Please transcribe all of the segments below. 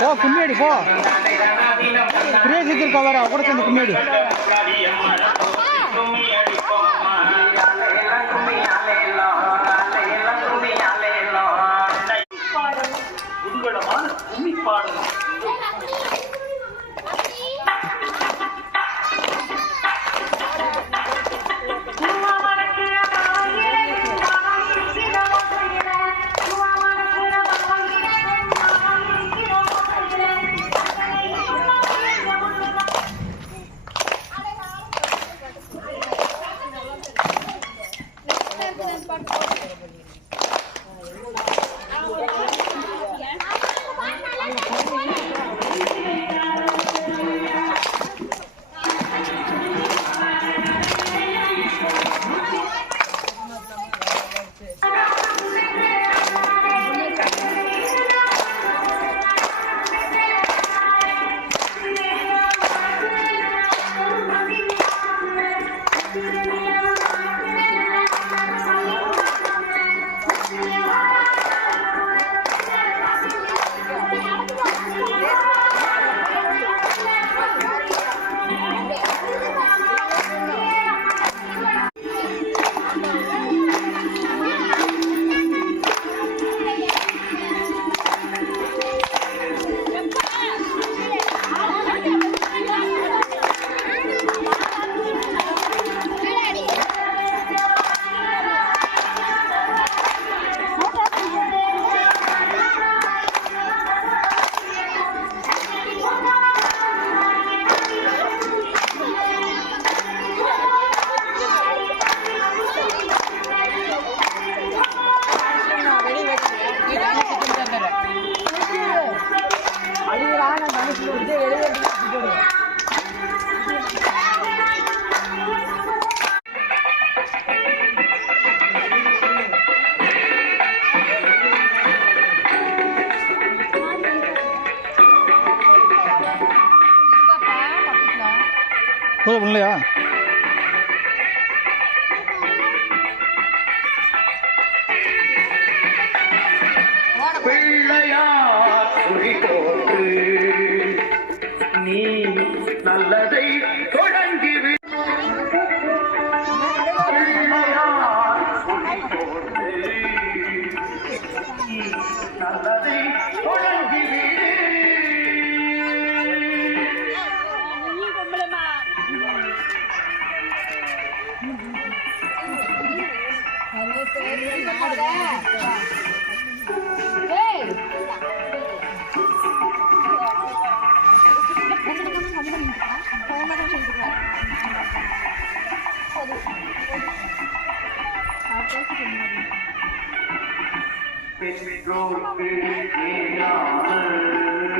போ கும்மியடி போ. பிரியா சீக்கிரம் வர கூட சேர்ந்து கும்மியடி. உங்களமான 거야. Baby, go, baby, go, baby.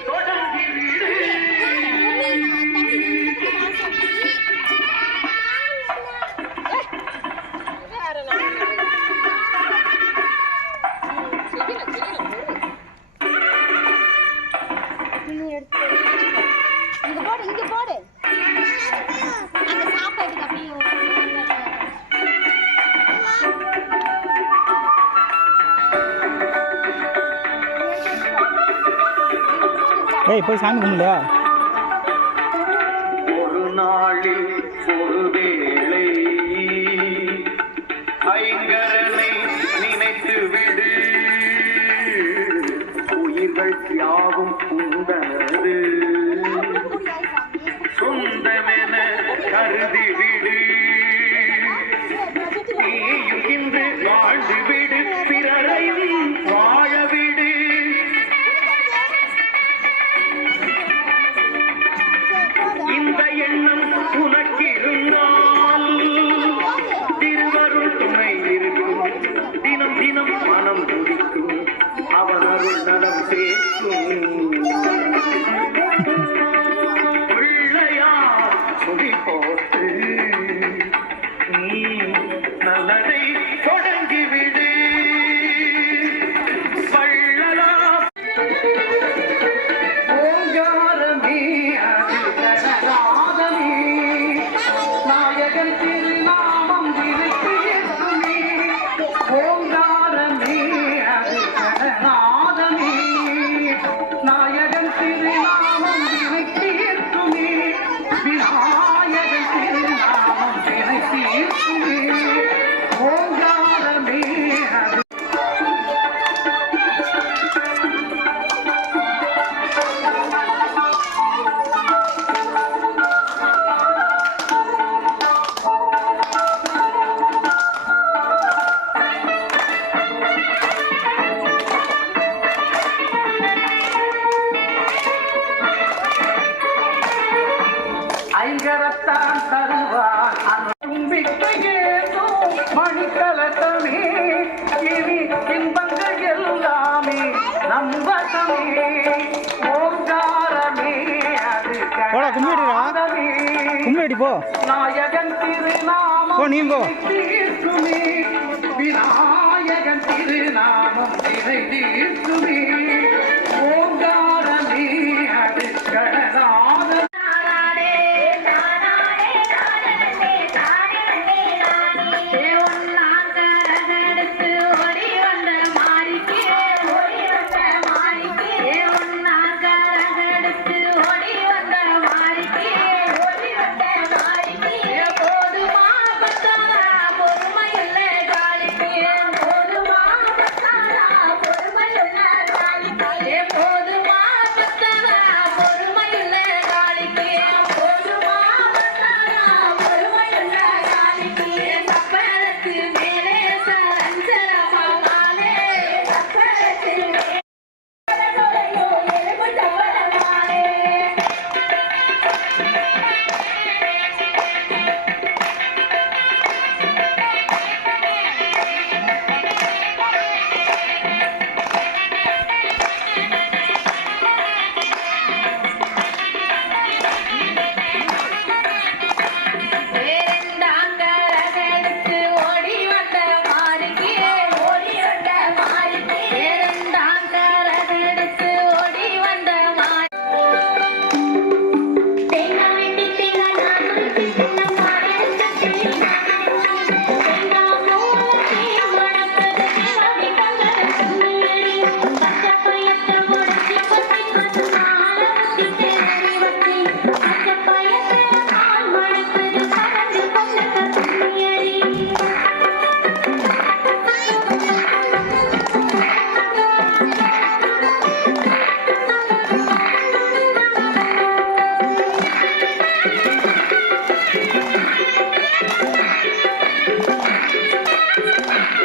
哎，不是产อให้ போ போ, நீ போ. விநாயகன் திருநாமம் திரை தீர்க்குமே